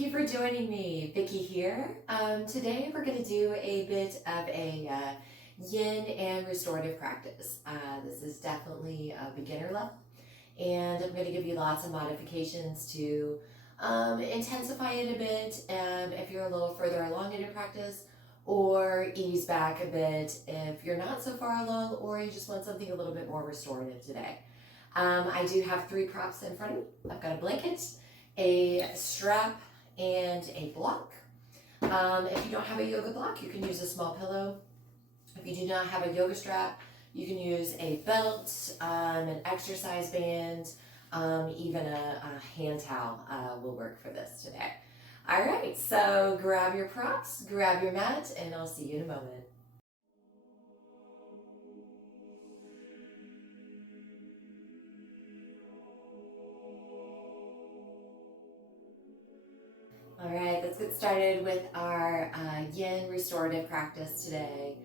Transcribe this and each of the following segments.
Thank you for joining me. Vicki here. Today we're going to do a bit of a yin and restorative practice. This is definitely a beginner level, and I'm going to give you lots of modifications to intensify it a bit if you're a little further along in your practice, or ease back a bit if you're not so far along or you just want something a little bit more restorative today. I do have three props in front of me. I've got a blanket, a strap, and a block. If you don't have a yoga block, you can use a small pillow. If you do not have a yoga strap, you can use a belt, an exercise band, even a hand towel will work for this today. All right, so grab your props, grab your mat, and I'll see you in a moment. All right, let's get started with our yin restorative practice today.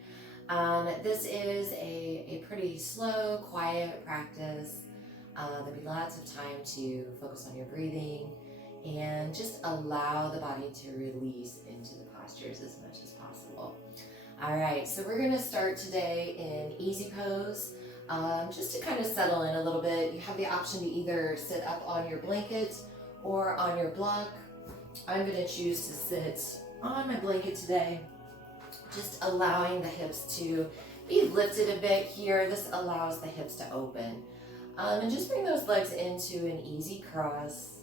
This is a pretty slow, quiet practice. There'll be lots of time to focus on your breathing and just allow the body to release into the postures as much as possible. All right, so we're gonna start today in easy pose, just to kind of settle in a little bit. You have the option to either sit up on your blanket or on your block. I'm going to choose to sit on my blanket today, just allowing the hips to be lifted a bit here. This allows the hips to open. And just bring those legs into an easy cross.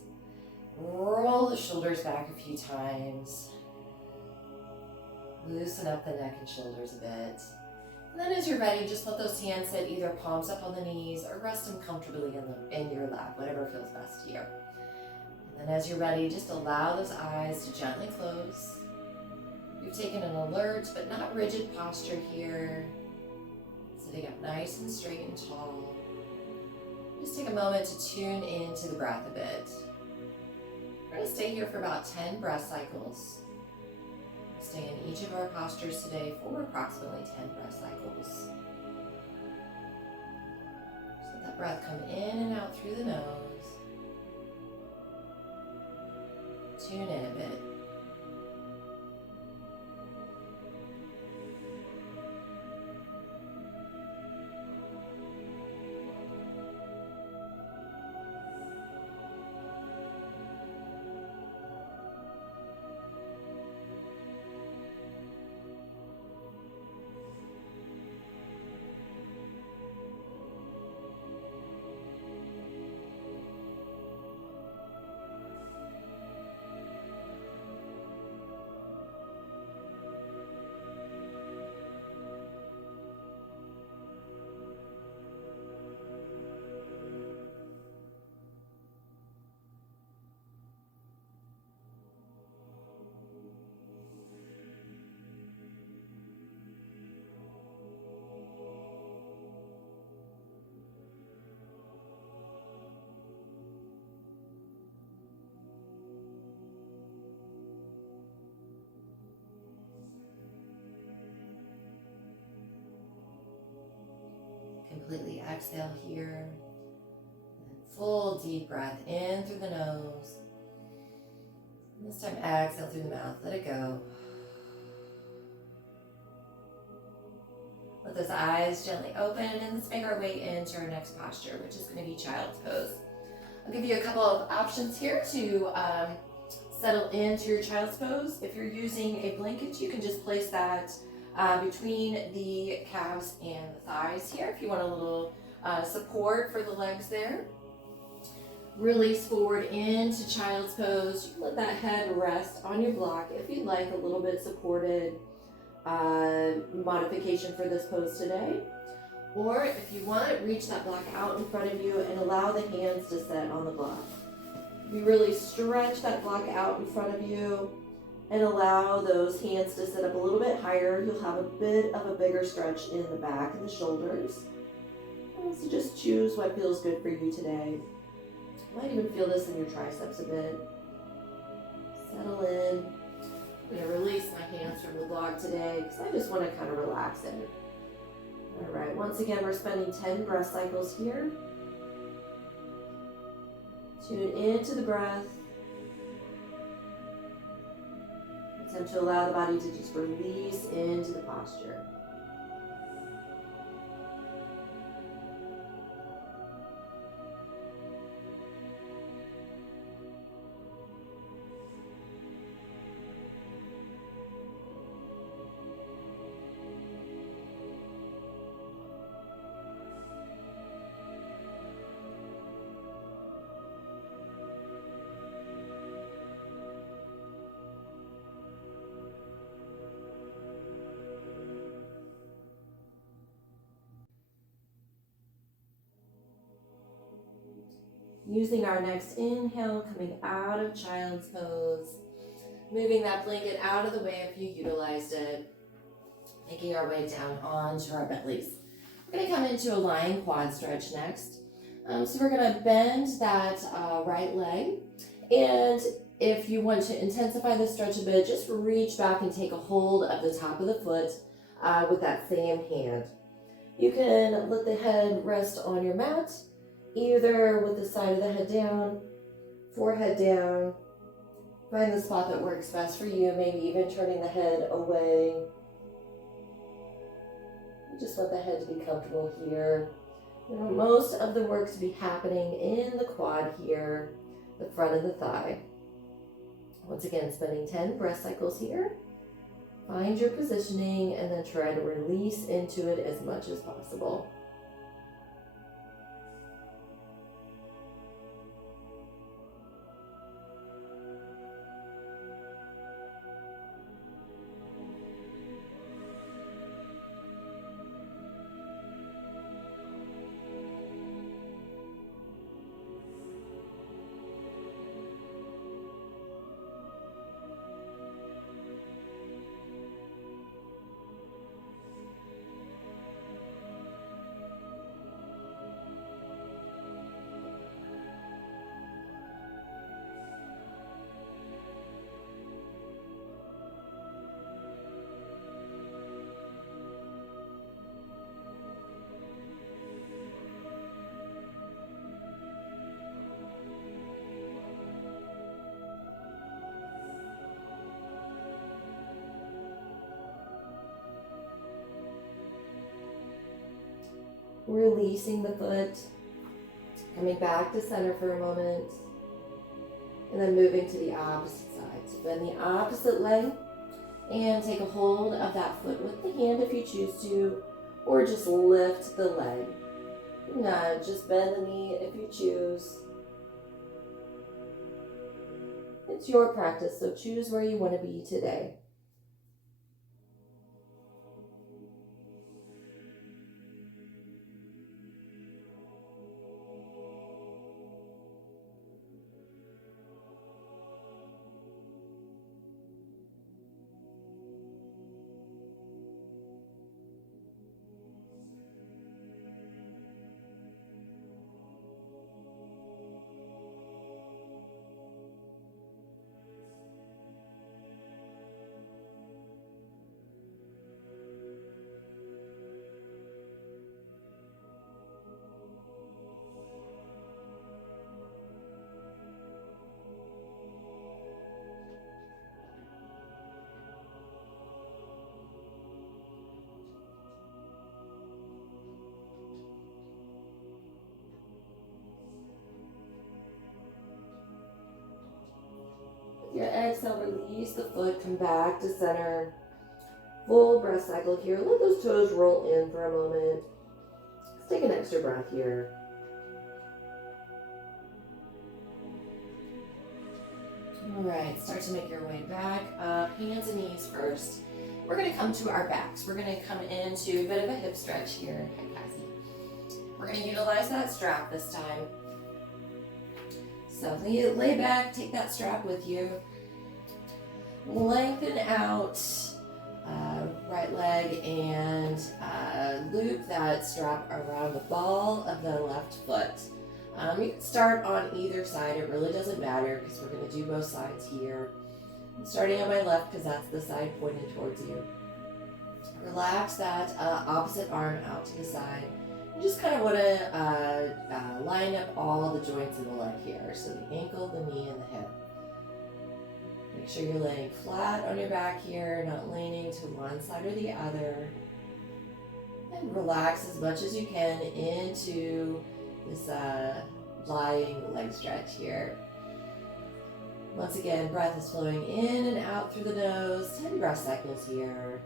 Roll the shoulders back a few times. Loosen up the neck and shoulders a bit. And then as you're ready, just let those hands sit either palms up on the knees or rest them comfortably in your lap, whatever feels best to you. And as you're ready, just allow those eyes to gently close. You've taken an alert but not rigid posture here. Sitting up nice and straight and tall. Just take a moment to tune into the breath a bit. We're going to stay here for about 10 breath cycles. Stay in each of our postures today for approximately 10 breath cycles. Just let that breath come in and out through the nose. Tune in a bit. Completely exhale here. And full deep breath in through the nose. And this time exhale through the mouth. Let it go. Let those eyes gently open, and let's make our way into our next posture, which is going to be child's pose. I'll give you a couple of options here to settle into your child's pose. If you're using a blanket, you can just place that between the calves and the thighs here if you want a little support for the legs there. Release forward into child's pose. You can let that head rest on your block if you'd like a little bit supported modification for this pose today. Or if you want, reach that block out in front of you and allow the hands to sit on the block. You really stretch that block out in front of you and allow those hands to sit up a little bit higher. You'll have a bit of a bigger stretch in the back and the shoulders. So just choose what feels good for you today. You might even feel this in your triceps a bit. Settle in. I'm going to release my hands from the block today because I just want to kind of relax in it. All right, once again, we're spending 10 breath cycles here. Tune into the breath. Attempt to allow the body to just release into the posture. Using our next inhale, coming out of child's pose, moving that blanket out of the way if you utilized it, making our way down onto our bellies. We're going to come into a lying quad stretch next. So we're going to bend that right leg, and if you want to intensify the stretch a bit, just reach back and take a hold of the top of the foot with that same hand. You can let the head rest on your mat, either with the side of the head down, forehead down. Find the spot that works best for you, maybe even turning the head away. You just want the head to be comfortable here. You want most of the work to be happening in the quad here, the front of the thigh. Once again, spending 10 breath cycles here. Find your positioning and then try to release into it as much as possible. Releasing the foot, coming back to center for a moment, and then moving to the opposite side. So bend the opposite leg and take a hold of that foot with the hand if you choose to, or just lift the leg. No, just bend the knee if you choose. It's your practice, so choose where you want to be today. Your exhale, release the foot, come back to center. Full breath cycle here. Let those toes roll in for a moment. Let's take an extra breath here. All right, start to make your way back up, hands and knees first. We're going to come to our backs. We're going to come into a bit of a hip stretch here. We're going to utilize that strap this time. So lay back, take that strap with you. Lengthen out right leg and loop that strap around the ball of the left foot. You can start on either side, it really doesn't matter because we're going to do both sides here. I'm starting on my left because that's the side pointed towards you. Relax that opposite arm out to the side. You just kind of want to line up all the joints in the leg here. So the ankle, the knee, and the hip. Make sure you're laying flat on your back here, not leaning to one side or the other. And relax as much as you can into this lying leg stretch here. Once again, breath is flowing in and out through the nose. 10 breath cycles here.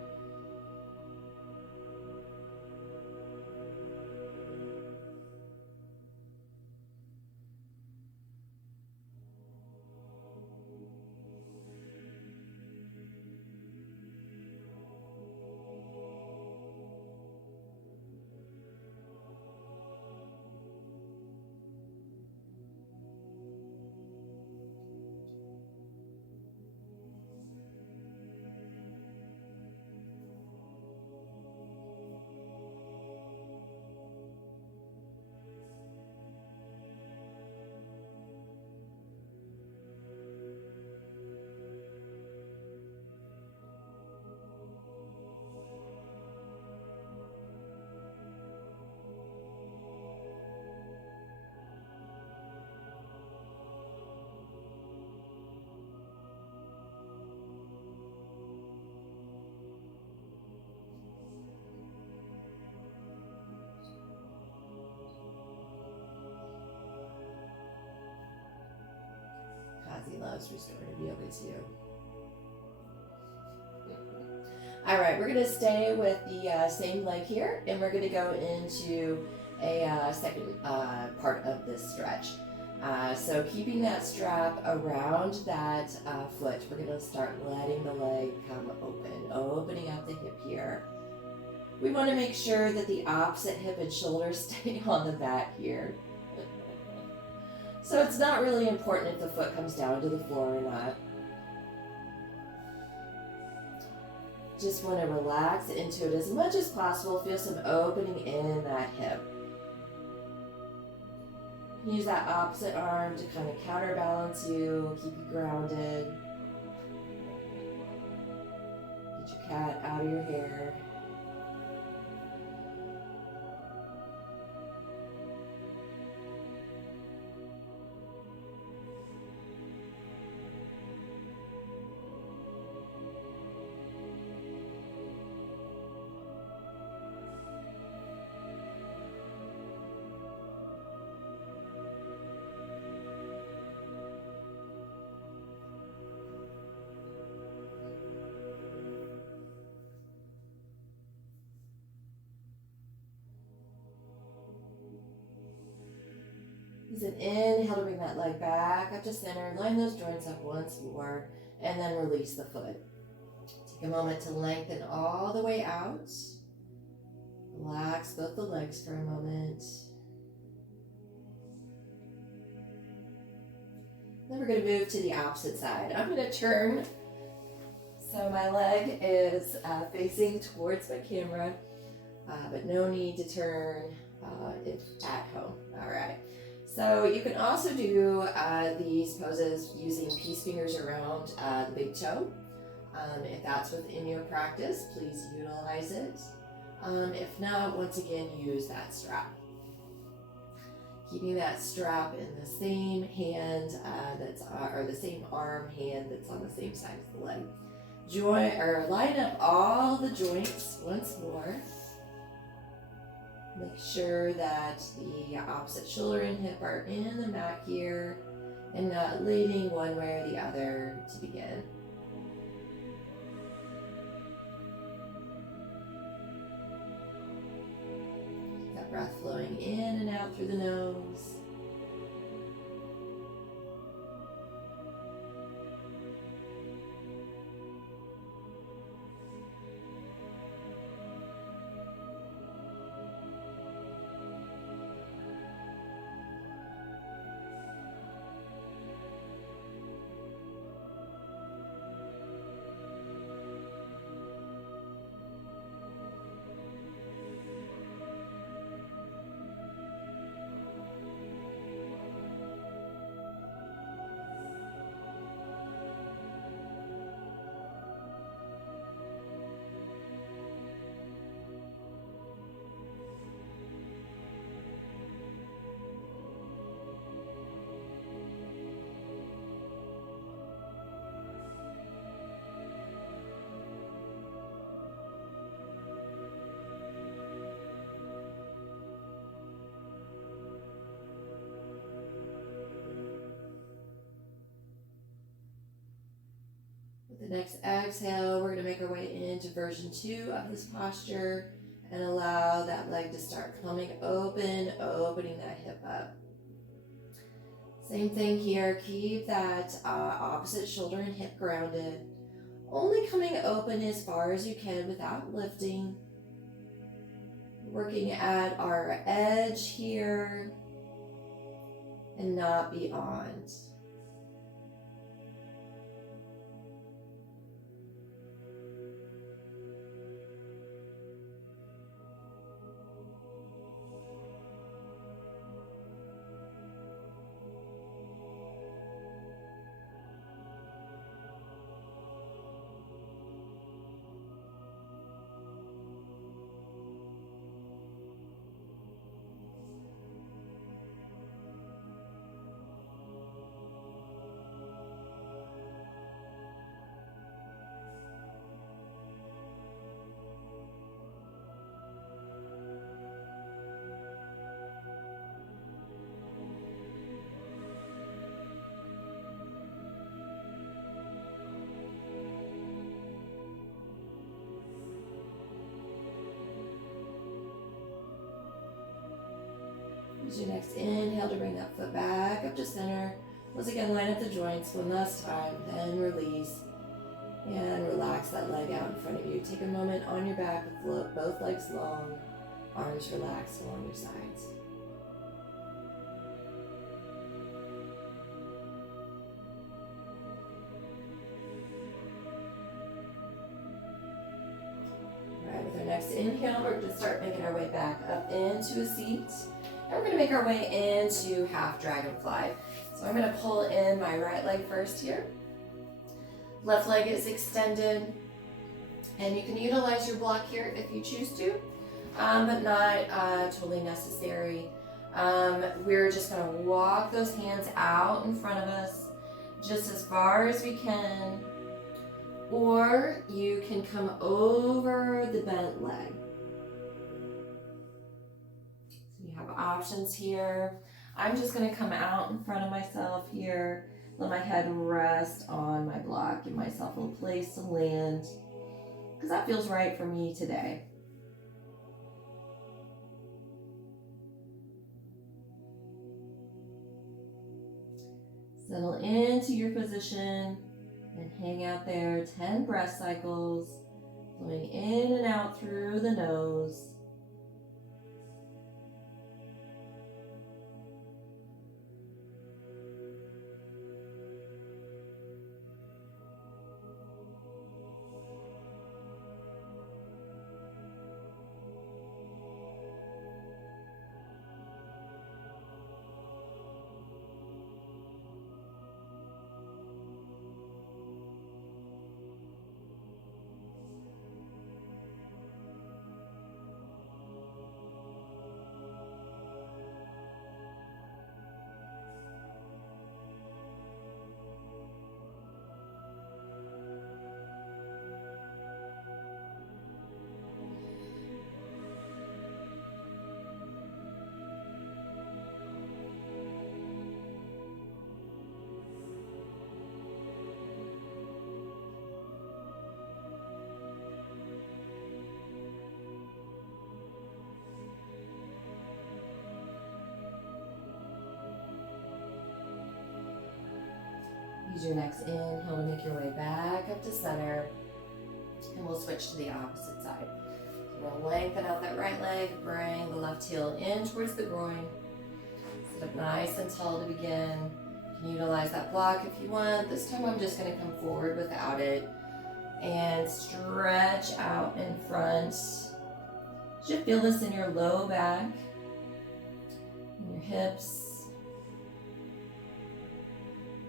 Kazi loves restorative yoga too. All right, we're gonna stay with the same leg here, and we're gonna go into a second part of this stretch. So keeping that strap around that foot, we're gonna start letting the leg come open, opening up the hip here. We wanna make sure that the opposite hip and shoulder stay on the mat here. So it's not really important if the foot comes down to the floor or not. Just want to relax into it as much as possible. Feel some opening in that hip. Use that opposite arm to kind of counterbalance you, keep you grounded. Get your cat out of your hair. Use an inhale to bring that leg back up to center. Line those joints up once more, and then release the foot. Take a moment to lengthen all the way out. Relax both the legs for a moment. Then we're going to move to the opposite side. I'm going to turn so my leg is facing towards my camera, but no need to turn if at home. All right. So you can also do these poses using peace fingers around the big toe. If that's within your practice, please utilize it. If not, once again, use that strap. Keeping that strap in the same hand or the same arm hand that's on the same side of the leg. Line up all the joints once more. Make sure that the opposite shoulder and hip are in the mat here and not leaning one way or the other to begin. That breath flowing in and out through the nose. Next exhale, we're going to make our way into version 2 of this posture and allow that leg to start coming open, opening that hip up. Same thing here, keep that opposite shoulder and hip grounded. Only coming open as far as you can without lifting. Working at our edge here and not beyond. Use your next inhale to bring that foot back up to center. Once again, line up the joints one last time, then release. And relax that leg out in front of you. Take a moment on your back, float both legs long, arms relaxed along your sides. All right, with our next inhale, we're going to start making our way back up into a seat. And we're going to make our way into half dragonfly. So I'm going to pull in my right leg first here. Left leg is extended. And you can utilize your block here if you choose to, but not totally necessary. We're just going to walk those hands out in front of us just as far as we can. Or you can come over the bent leg. Options here. I'm just going to come out in front of myself here, let my head rest on my block, give myself a little place to land, because that feels right for me today. Settle into your position and hang out there 10 breath cycles, flowing in and out through the nose. Use your next inhale to make your way back up to center, and we'll switch to the opposite side. So we'll lengthen out that right leg, bring the left heel in towards the groin. Sit up nice and tall to begin. You can utilize that block if you want. This time I'm just going to come forward without it and stretch out in front. You should feel this in your low back, in your hips.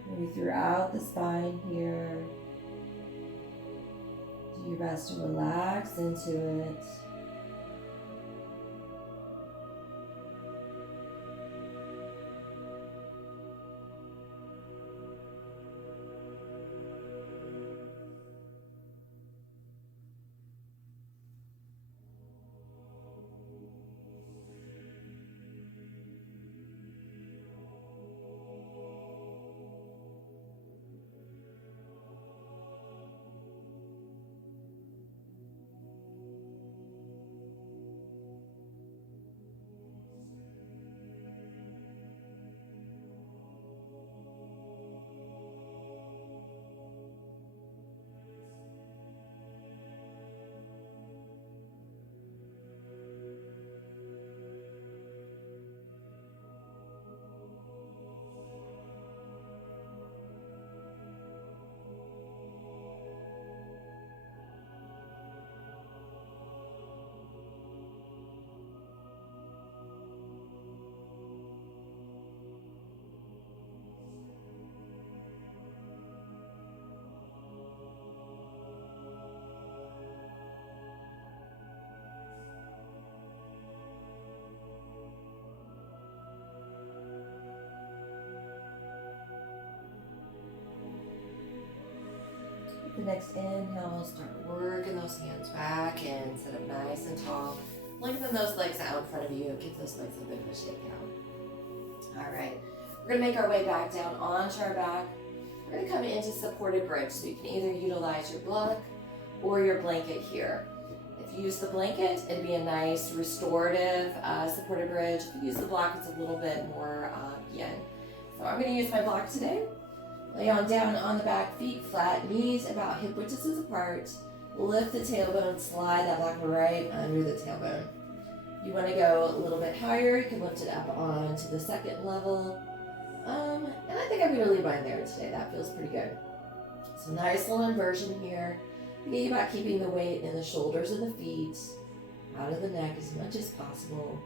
Maybe throughout the spine here. Do your best to relax into it. next inhale, start working those hands back and sit up nice and tall. Lengthen those legs out in front of you. Give those legs a bit of a shake out. All right. We're going to make our way back down onto our back. We're going to come into supported bridge. So you can either utilize your block or your blanket here. If you use the blanket, it'd be a nice restorative supported bridge. If you use the block, it's a little bit more yin. So I'm going to use my block today. Lay on down on the back, feet flat, knees about hip width distance apart. Lift the tailbone, slide that block right under the tailbone. You want to go a little bit higher, you can lift it up onto the second level. And I think I'm going to leave mine there today. That feels pretty good. So nice little inversion here. Thinking about keeping the weight in the shoulders and the feet, out of the neck as much as possible.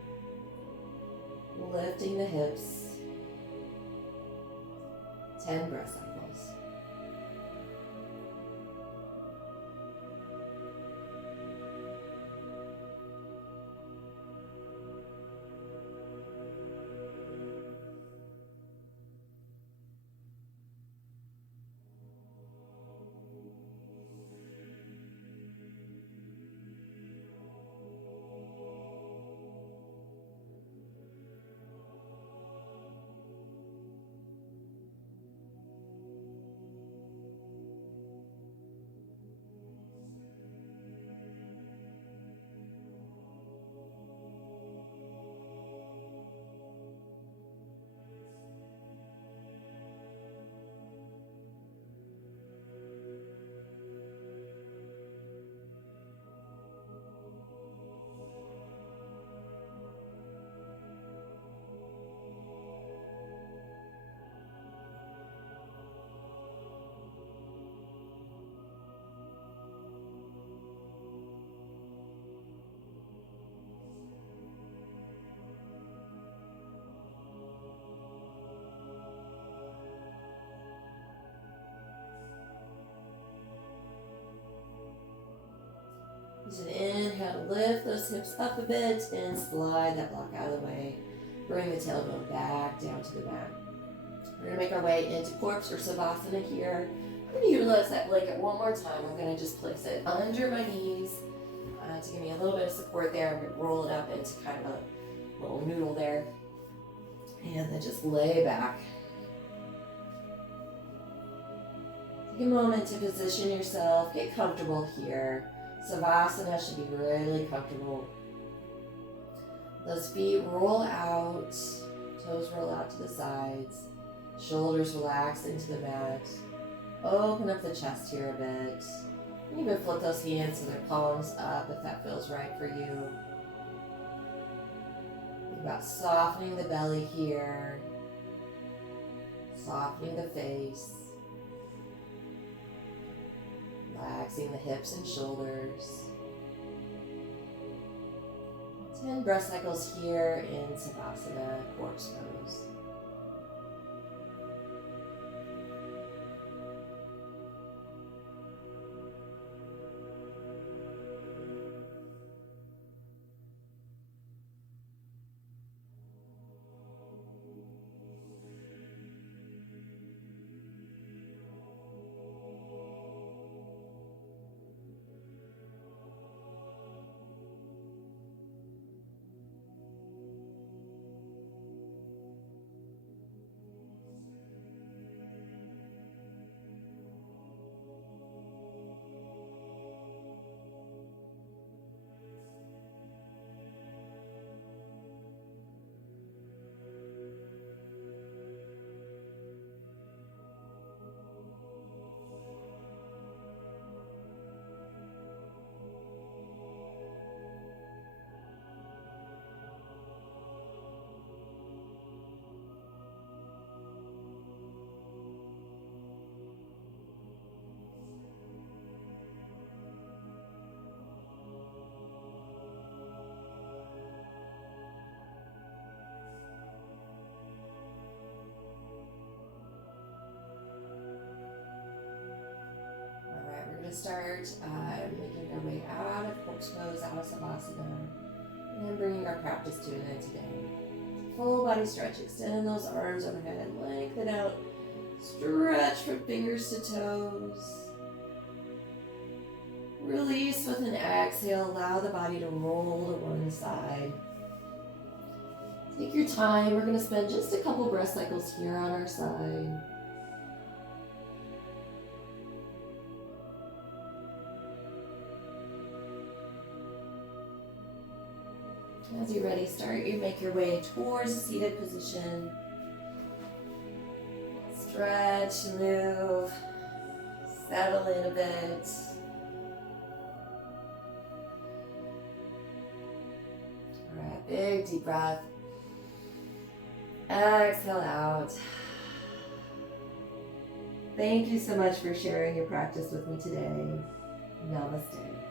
Lifting the hips. 10 breath cycles. Use an inhale to lift those hips up a bit and slide that block out of the way. Bring the tailbone back down to the mat. We're going to make our way into corpse or savasana here. I'm going to utilize that blanket one more time. I'm going to just place it under my knees to give me a little bit of support there. I'm going to roll it up into kind of a little noodle there. And then just lay back. Take a moment to position yourself. Get comfortable here. Savasana should be really comfortable. Those feet roll out, toes roll out to the sides, shoulders relax into the mat. Open up the chest here a bit. You can flip those hands so their palms up if that feels right for you. Think about softening the belly here, softening the face. Relaxing the hips and shoulders. 10 breath cycles here in Savasana, corpse pose. Start making our way out of corpse pose, out of savasana, and then bringing our practice to an end today. Full body stretch, extend those arms overhead, lengthen out, stretch from fingers to toes. release with an exhale. Allow the body to roll to one side. Take your time. We're going to spend just a couple breath cycles here on our side. As you're ready, you make your way towards a seated position. Stretch, move, settle in a bit. All right, big deep breath. Exhale out. Thank you so much for sharing your practice with me today. Namaste.